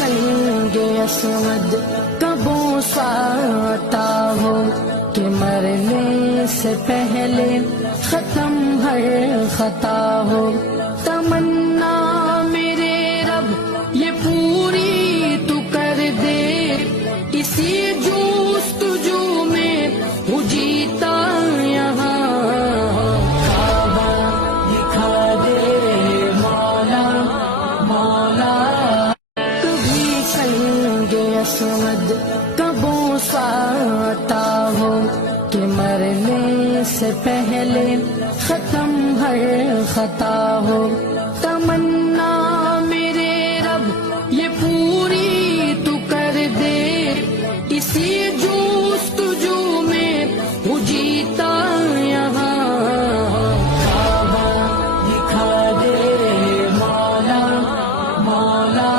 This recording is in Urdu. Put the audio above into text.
سنگ اسود کبوں ساتا ہو کہ مرنے سے پہلے ختم ہر خطا ہو. تمنا میرے رب یہ پوری تو کر دے، اسی جستجو میں ہوں جیتا یہاں. کعبہ دکھا دے مولا مولا. کبھی سنگ اسود کبوں ساتا ہو کہ مرنے سے پہلے ختم ہر خطا ہو. تمنا میرے رب یہ پوری تو کر دے، اسی جستجو میں ہوں جیتا یہاں. کعبہ دکھا دے مولا مولا.